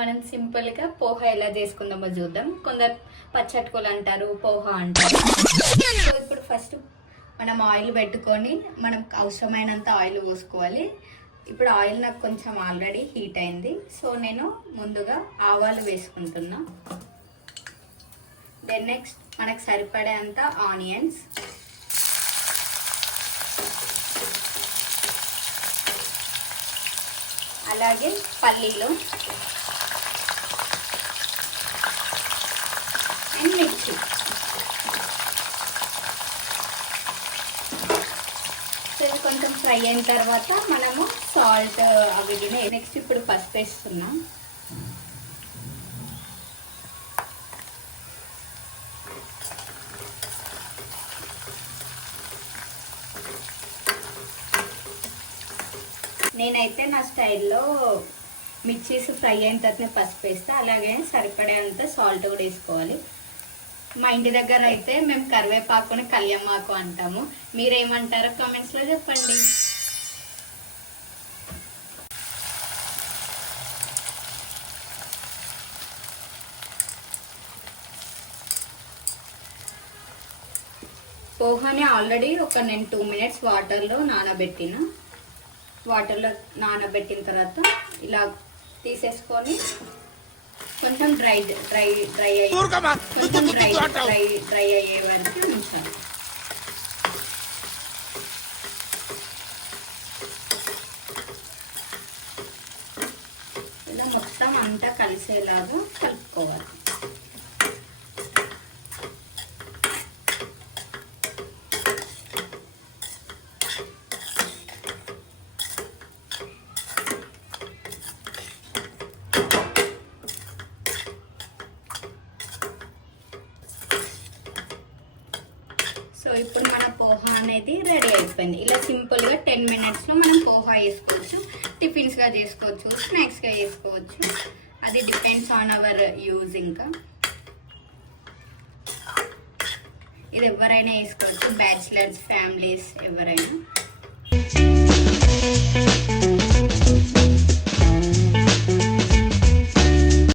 మనం సింపుల్గా పోహా ఎలా చేసుకుందామో చూద్దాం. కొందరు పచ్చట్టుకోలు అంటారు, పోహా అంటారు. సో ఇప్పుడు ఫస్ట్ మనం ఆయిల్ పెట్టుకొని మనం అవసరమైనంత ఆయిల్ పోసుకోవాలి. ఇప్పుడు ఆయిల్ నాకు కొంచెం ఆల్రెడీ హీట్ అయింది. సో నేను ముందుగా ఆవాలు వేసుకుంటున్నా. దెన్ నెక్స్ట్ మనకు సరిపడేంత ఆనియన్స్, అలాగే పల్లీలు అండ్ మిర్చి. సో ఇది కొంచెం ఫ్రై అయిన తర్వాత మనము సాల్ట్ అవి నెక్స్ట్ ఇప్పుడు పసుపు వేస్తున్నాం. నేనైతే నా స్టైల్లో మిర్చీస్ ఫ్రై అయిన తర్వాత పసుపు వేస్తా. అలాగే సరిపడేంత సాల్ట్ కూడా వేసుకోవాలి. మా ఇంటి దగ్గర అయితే మేము కరివేపాకుని కళ్యామాకు అంటాము. మీరేమంటారో కామెంట్స్లో చెప్పండి. పోహాని ఆల్రెడీ నేను 2 మినిట్స్ వాటర్లో నానబెట్టిన. వాటర్లో నానబెట్టిన తర్వాత ఇలా తీసేసుకొని కొంచెం డ్రై అయ్యే వరకు ఉంచాలి. ఇలా మొత్తం అంతా కలిసేలాగా కలుపుకోవాలి. సో ఇప్పుడు మన పోహా అనేది రెడీ అయిపోయింది. ఇలా సింపుల్గా 10 మినిట్స్లో మనం పోహా వేసుకోవచ్చు. టిఫిన్స్గా చేసుకోవచ్చు, స్నాక్స్గా చేసుకోవచ్చు. అది డిపెండ్స్ ఆన్ అవర్ యూజ్. ఇంకా ఇది ఎవరైనా వేసుకోవచ్చు, బ్యాచిలర్స్, ఫ్యామిలీస్ ఎవరైనా.